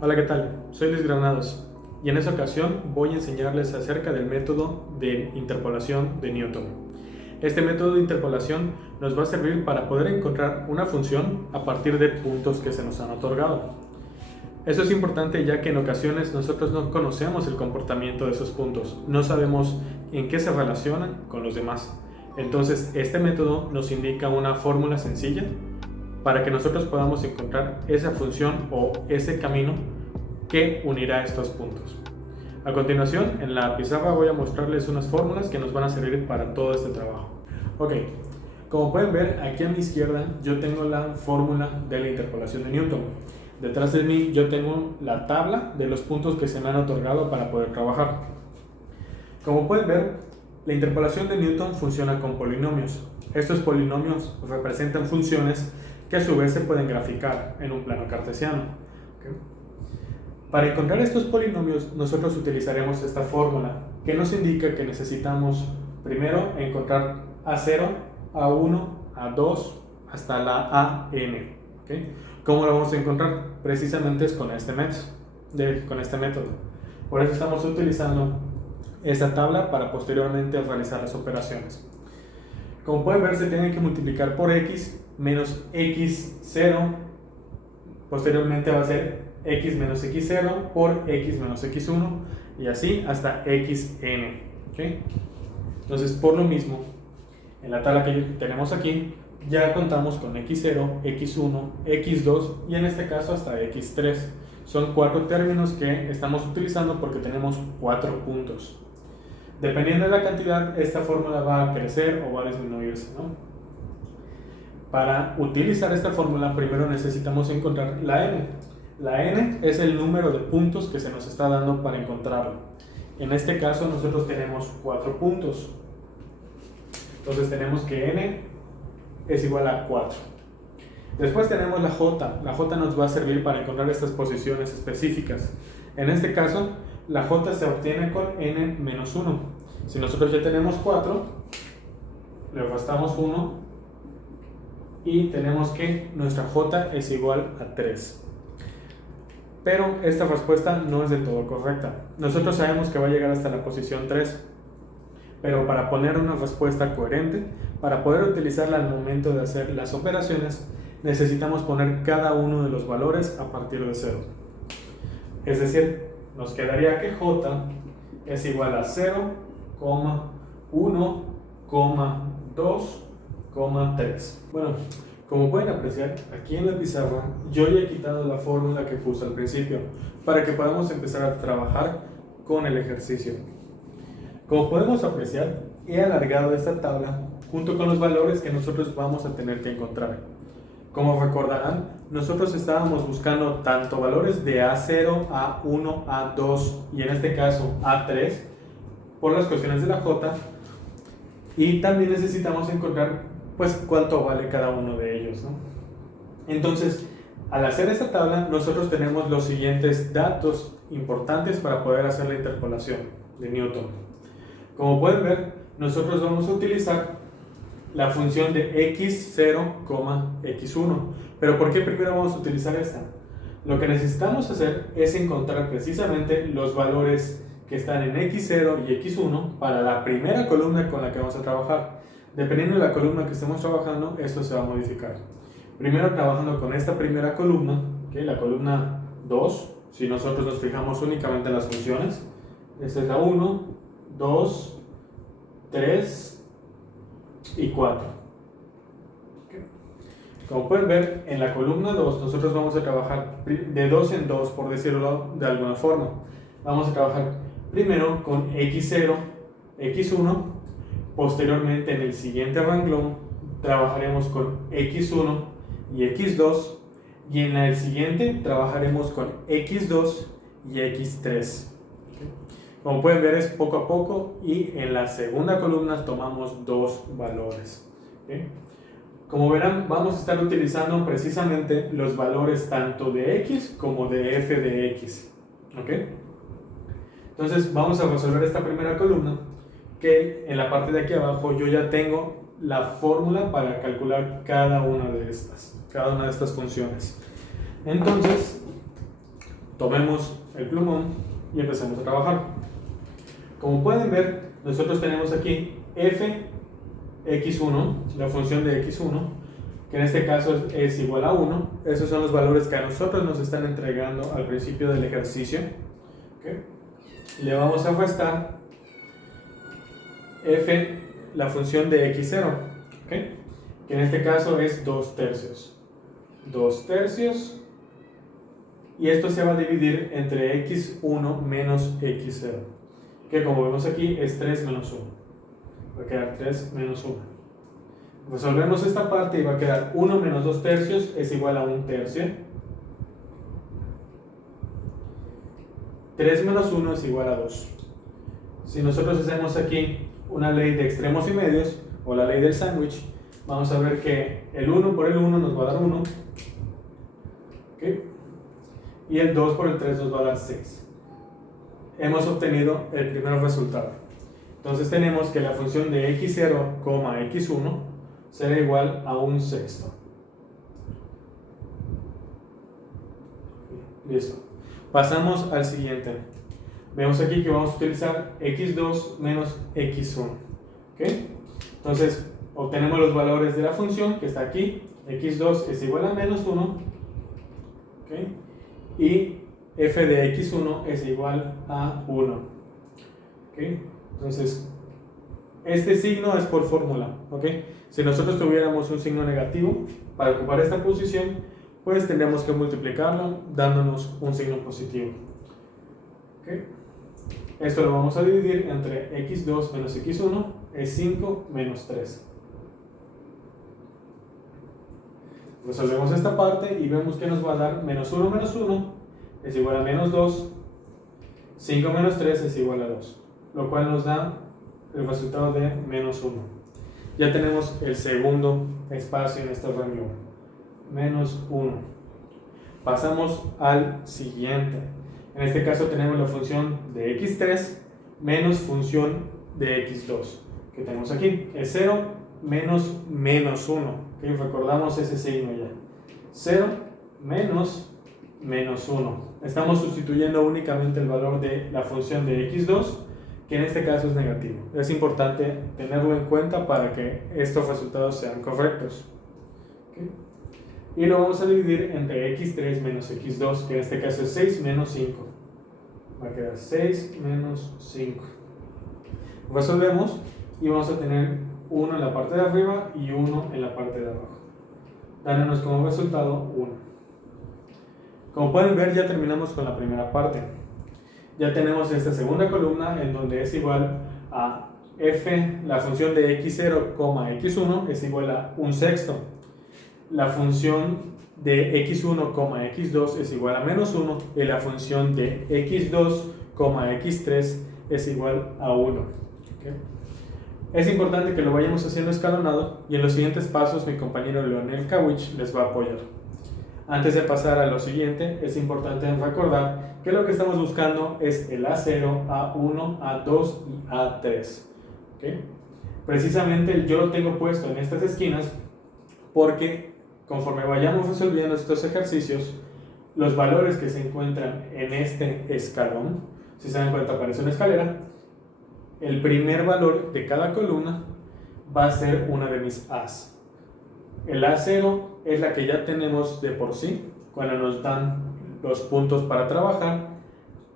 Hola, ¿qué tal? Soy Luis Granados y en esta ocasión voy a enseñarles acerca del método de interpolación de Newton. Este método de interpolación nos va a servir para poder encontrar una función a partir de puntos que se nos han otorgado. Eso es importante ya que en ocasiones nosotros no conocemos el comportamiento de esos puntos, no sabemos en qué se relacionan con los demás. Entonces, este método nos indica una fórmula sencilla para que nosotros podamos encontrar esa función o ese camino que unirá estos puntos. A continuación, en la pizarra voy a mostrarles unas fórmulas que nos van a servir para todo este trabajo. Ok, como pueden ver, aquí a mi izquierda yo tengo la fórmula de la interpolación de Newton. Detrás de mí yo tengo la tabla de los puntos que se me han otorgado para poder trabajar. Como pueden ver, la interpolación de Newton funciona con polinomios. Estos polinomios representan funciones que a su vez se pueden graficar en un plano cartesiano. ¿Okay? Para encontrar estos polinomios, nosotros utilizaremos esta fórmula, que nos indica que necesitamos primero encontrar A0, A1, A2, hasta la AN. ¿Okay? ¿Cómo lo vamos a encontrar? Precisamente es con este método. Por eso estamos utilizando esta tabla para posteriormente realizar las operaciones. Como pueden ver, se tiene que multiplicar por x menos x0, posteriormente va a ser x menos x0 por x menos x1 y así hasta xn. ¿Okay? Entonces, por lo mismo, en la tabla que tenemos aquí ya contamos con x0, x1, x2 y en este caso hasta x3. Son 4 términos que estamos utilizando porque tenemos 4 puntos. Dependiendo de la cantidad, esta fórmula va a crecer o va a disminuirse, ¿no? Para utilizar esta fórmula, primero necesitamos encontrar la n. La n es el número de puntos que se nos está dando para encontrarlo. En este caso, nosotros tenemos 4 puntos. Entonces tenemos que n es igual a 4. Después tenemos la j. La j nos va a servir para encontrar estas posiciones específicas. En este caso, la j se obtiene con n menos 1. Si nosotros ya tenemos 4, le restamos 1 y tenemos que nuestra j es igual a 3. Pero esta respuesta no es del todo correcta. Nosotros sabemos que va a llegar hasta la posición 3, pero para poner una respuesta coherente, para poder utilizarla al momento de hacer las operaciones, necesitamos poner cada uno de los valores a partir de 0. Es decir, nos quedaría que j es igual a 0, 1, 2, 3. Bueno, como pueden apreciar, aquí en la pizarra yo ya he quitado la fórmula que puse al principio para que podamos empezar a trabajar con el ejercicio. Como podemos apreciar, he alargado esta tabla junto con los valores que nosotros vamos a tener que encontrar. Como recordarán, nosotros estábamos buscando tanto valores de A0, A1, A2 y en este caso A3 por las cuestiones de la J, y también necesitamos encontrar pues cuánto vale cada uno de ellos, ¿no? Entonces, al hacer esta tabla, nosotros tenemos los siguientes datos importantes para poder hacer la interpolación de Newton. Como pueden ver, nosotros vamos a utilizar la función de x0, x1. Pero ¿por qué primero vamos a utilizar esta? Lo que necesitamos hacer es encontrar precisamente los valores que están en x0 y x1 para la primera columna con la que vamos a trabajar. Dependiendo de la columna que estemos trabajando, esto se va a modificar. Primero trabajando con esta primera columna, ¿okay? La columna 2, si nosotros nos fijamos únicamente en las funciones, esta es la 1, 2, 3 y 4. ¿Okay? Como pueden ver, en la columna 2 nosotros vamos a trabajar de 2 en 2, por decirlo de alguna forma. Vamos a trabajar primero con x0, x1, posteriormente en el siguiente renglón trabajaremos con x1 y x2 y en el siguiente trabajaremos con x2 y x3. Como pueden ver, es poco a poco y en la segunda columna tomamos dos valores. Como verán, vamos a estar utilizando precisamente los valores tanto de x como de f de x. Entonces vamos a resolver esta primera columna, que en la parte de aquí abajo yo ya tengo la fórmula para calcular cada una de estas funciones. Entonces, Tomemos el plumón y empecemos a trabajar. Como pueden ver, nosotros tenemos aquí fx1, la función de x1, que en este caso es igual a 1. Esos son los valores que a nosotros nos están entregando al principio del ejercicio. ¿Okay? Le vamos a restar f, la función de x0, ¿okay? Que en este caso es 2/3. 2/3, y esto se va a dividir entre x1 menos x0, que como vemos aquí es 3 menos 1. Va a quedar 3 menos 1. Resolvemos esta parte y va a quedar 1 menos 2/3 es igual a 1/3. 3 menos 1 es igual a 2. Si nosotros hacemos aquí una ley de extremos y medios, o la ley del sándwich, vamos a ver que el 1 por el 1 nos va a dar 1. ¿Okay? Y el 2 por el 3 nos va a dar 6. Hemos obtenido el primer resultado. Entonces tenemos que la función de x0, x1 será igual a 1/6. Listo. Pasamos al siguiente. Vemos aquí que vamos a utilizar x2 menos x1. ¿Okay? Entonces obtenemos los valores de la función que está aquí. x2 es igual a menos 1. ¿Okay? Y f de x1 es igual a 1. ¿Okay? Entonces, este signo es por fórmula. ¿Okay? Si nosotros tuviéramos un signo negativo para ocupar esta posición, pues tendríamos que multiplicarlo dándonos un signo positivo. ¿Okay? Esto lo vamos a dividir entre x2 menos x1, es 5 menos 3. Resolvemos esta parte y vemos que nos va a dar menos 1 menos 1 es igual a menos 2, 5 menos 3 es igual a 2, lo cual nos da el resultado de menos 1. Ya tenemos el segundo espacio en este renglón, menos 1. Pasamos al siguiente. En este caso tenemos la función de x3 menos función de x2, que tenemos aquí, es 0 menos menos 1. ¿Okay? Recordamos ese signo ya. 0 menos menos 1. Estamos sustituyendo únicamente el valor de la función de x2, que en este caso es negativo. Es importante tenerlo en cuenta para que estos resultados sean correctos. ¿Okay? Y lo vamos a dividir entre x3 menos x2, que en este caso es 6 menos 5. Va a quedar 6 menos 5. Resolvemos y vamos a tener 1 en la parte de arriba y 1 en la parte de abajo, dándonos como resultado 1. Como pueden ver, ya terminamos con la primera parte. Ya tenemos esta segunda columna en donde es igual a f, la función de x0, x1 es igual a 1/6. La función de x1, x2 es igual a menos 1 y la función de x2, x3 es igual a 1. ¿Okay? Es importante que lo vayamos haciendo escalonado y en los siguientes pasos mi compañero Leonel Kawich les va a apoyar. Antes de pasar a lo siguiente, es importante recordar que lo que estamos buscando es el A0, A1, A2 y A3. ¿Okay? Precisamente yo lo tengo puesto en estas esquinas porque conforme vayamos resolviendo estos ejercicios, los valores que se encuentran en este escalón, si se dan cuenta aparece una escalera, el primer valor de cada columna va a ser una de mis A's. El A0 es la que ya tenemos de por sí cuando nos dan los puntos para trabajar.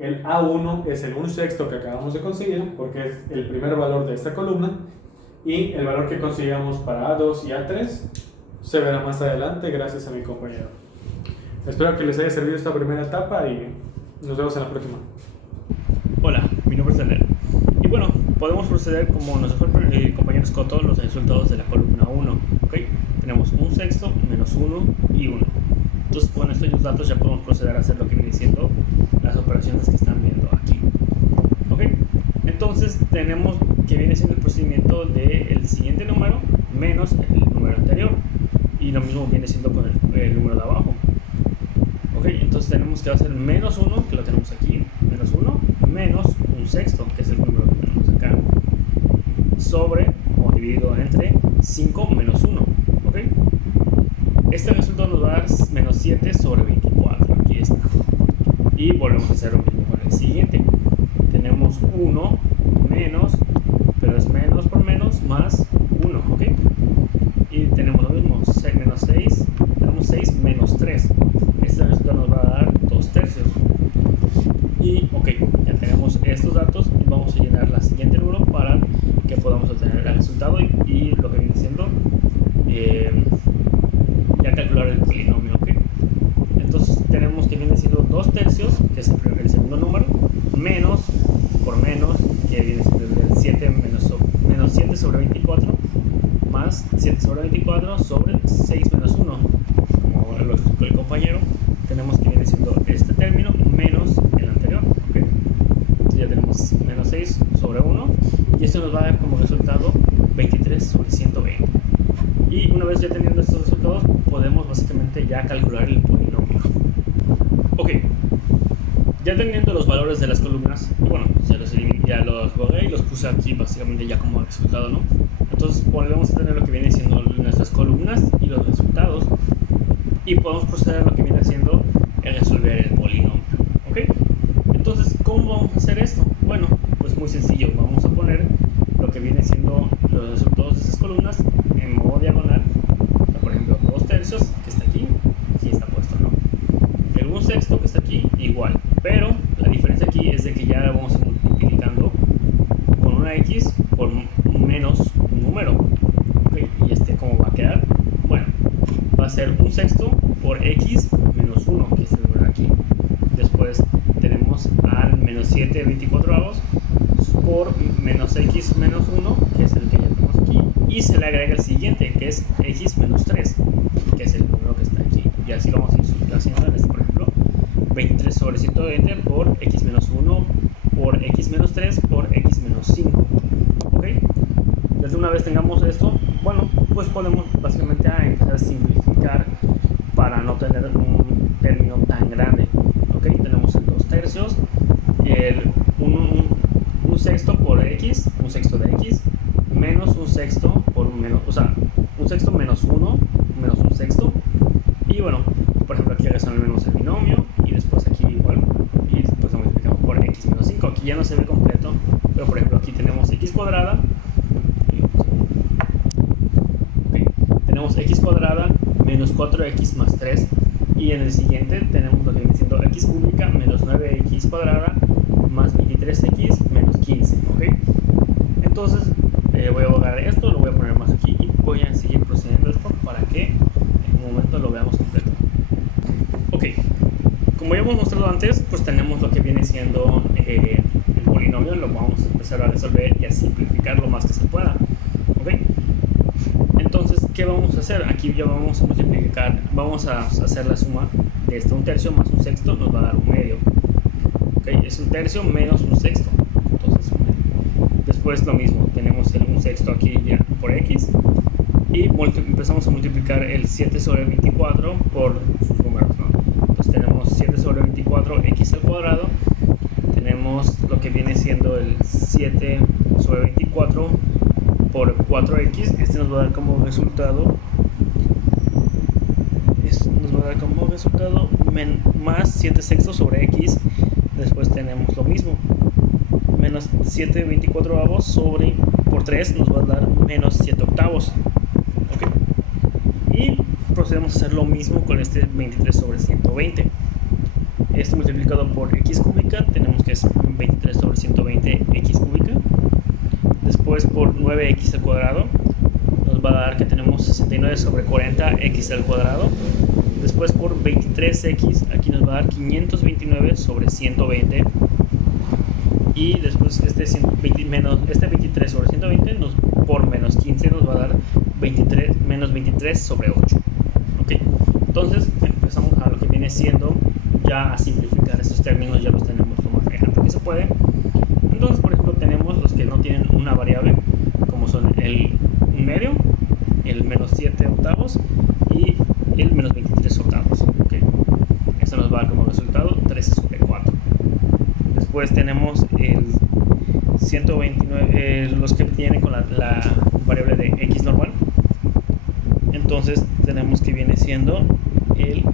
El A1 es el 1/6 que acabamos de conseguir porque es el primer valor de esta columna, y el valor que consigamos para A2 y A3 se verá más adelante gracias a mi compañero. Espero que les haya servido esta primera etapa y nos vemos en la próxima. Hola, mi nombre es Daniel. Y bueno, podemos proceder como nos dejó el compañero Scotto los resultados de la columna 1. ¿Okay? Tenemos 1/6, menos 1 y 1. Entonces con estos datos ya podemos proceder a hacer lo que viene siendo las operaciones que están viendo aquí. ¿Okay? Entonces tenemos que viene siendo el procedimiento del siguiente número menos el número anterior. Y lo mismo viene siendo con el número de abajo. ¿Ok? Entonces tenemos que hacer menos 1, que lo tenemos aquí, menos 1, menos 1/6, que es el número que tenemos acá, sobre o dividido entre 5 menos 1. ¿Ok? Este resultado nos va a dar menos 7 sobre 24. Aquí está. Y volvemos a hacer lo mismo con el siguiente. Tenemos 1 menos, pero es menos por menos más 1, ¿ok? Y tenemos lo mismo, menos 6, tenemos 6 menos 3. Este resultado nos va a dar 2 tercios. Y ok, ya tenemos estos datos y vamos a llenar la siguiente número para que podamos obtener el resultado y lo que viene siendo ya calcular el polinomio, ¿ok? Entonces tenemos que viene siendo 2 tercios, que es el segundo número, menos por menos, que viene siendo el 7 menos 7 sobre 24, más 7 sobre 24 sobre 6 menos 1, como lo explicó el compañero. Tenemos que viene siendo este término menos el anterior, ¿ok? Entonces ya tenemos menos 6 sobre 1 y esto nos va a dar como resultado 23 sobre 120. Y una vez ya teniendo estos resultados, podemos básicamente ya calcular el polinomio. Ok, ya teniendo los valores de las columnas, y bueno, ya los jugué y los puse aquí básicamente ya como resultado, ¿no? Entonces volvemos a tener lo que viene siendo nuestras columnas y los resultados, y podemos proceder a lo que viene siendo el resolver el polinomio, ¿ok? Entonces, ¿cómo vamos a hacer esto? Bueno, pues muy sencillo, vamos a poner lo que viene siendo los resultados de esas columnas en modo diagonal. O sea, por ejemplo, 2 tercios que está aquí, sí está puesto, ¿no? El 1 sexto que está aquí, igual, pero la diferencia aquí es de que ya vamos a multiplicando con una x por menos un número, ¿ok? Y ¿cómo va a quedar? Bueno, va a ser 1 sexto por x menos 1, que es el número aquí. Después tenemos al menos 7 24avos por menos x menos 1, que es el que ya tenemos aquí, y se le agrega el siguiente, que es x menos 3, que es el número que está aquí. Y así lo vamos a ir haciendo en este, por ejemplo, 23 sobre 120 por x menos 1 por x menos 3 por x menos 5, ¿ok? Desde una vez tengamos esto, bueno, pues podemos básicamente empezar a simplificar para no tener un término tan grande, ¿ok? Tenemos el 2 tercios, el 1 sexto por x, 1 sexto de x, menos 1 sexto por menos, o sea, 1 sexto menos 1, menos 1 sexto, y bueno, por ejemplo aquí resolvemos el binomio, y después aquí igual, y después lo multiplicamos por x menos 5, aquí ya no se ve completo, pero por ejemplo aquí tenemos x cuadrada, tenemos x cuadrada menos 4x más 3, y en el siguiente tenemos lo que viene siendo x cúbica menos 9x cuadrada más 23x menos 15, ¿ok? Entonces voy a borrar esto, lo voy a poner más aquí y voy a seguir procediendo esto para que en un momento lo veamos completo. Ok, como ya hemos mostrado antes, pues tenemos lo que viene siendo el polinomio, lo vamos a empezar a resolver y a simplificar lo más que se pueda, ¿ok? Entonces, ¿qué vamos a hacer? Aquí ya vamos a multiplicar, vamos a hacer la suma de este 1 tercio más 1 sexto, nos va a dar 1 medio. ¿Okay? Es 1 tercio menos 1 sexto, entonces 1 medio. Después lo mismo, tenemos el 1 sexto aquí ya por x, y empezamos a multiplicar el 7 sobre 24 por sus números, ¿no? Entonces tenemos 7 sobre 24 x al cuadrado, tenemos lo que viene siendo el 7 sobre 24 por 4x, este nos va a dar como resultado, más 7 sextos sobre x. Después tenemos lo mismo, menos 7 24avos sobre por 3 nos va a dar menos 7 octavos, ¿okay? Y procedemos a hacer lo mismo con este 23 sobre 120. Esto multiplicado por x cúbica, tenemos que es 23 sobre 120 x cúbica. Después por 9x al cuadrado nos va a dar que tenemos 69 sobre 40 x al cuadrado. Después por 23x, aquí nos va a dar 529 sobre 120. Y después este 23 sobre 120 por menos 15 nos va a dar menos 23 sobre 8. Okay. Entonces empezamos a lo que viene siendo ya a simplificar estos términos, ya los tenemos lo más lejano que se puede. Entonces, por ejemplo, tenemos los que no tienen una variable, como son el 1 medio, el menos 7 octavos y el menos 23 octavos. Okay. Esto nos va a dar como resultado 13 sobre 4. Después tenemos el 129, los que tienen con la variable de x normal. Entonces tenemos que viene siendo el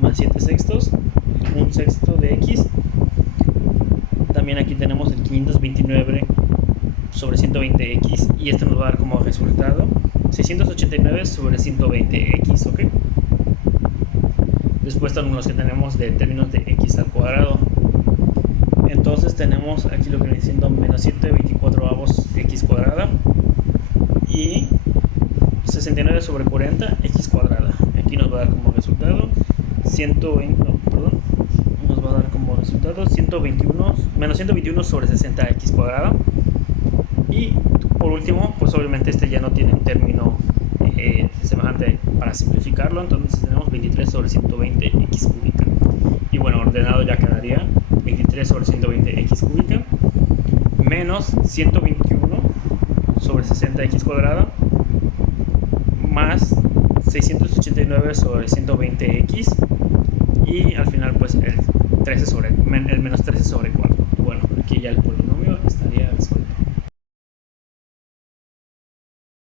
más 7 sextos, 1 sexto de x. También aquí tenemos el 529 sobre 120x, y esto nos va a dar como resultado 689 sobre 120x, ¿ok? Después están los que tenemos de términos de x al cuadrado. Entonces tenemos aquí lo que viene siendo menos 724 x cuadrada y 69 sobre 40 x cuadrada. Aquí nos va a dar como resultado 120, no, perdón, nos va a dar como resultado 121 menos 121 sobre 60 x cuadrada. Y por último, pues obviamente este ya no tiene un término semejante para simplificarlo, entonces tenemos 23 sobre 120 x cúbica. Y bueno, ordenado ya quedaría 23 sobre 120 x cúbica menos 121 sobre 60 x cuadrada más 689 sobre 120 x, y al final pues el menos 13 sobre 4.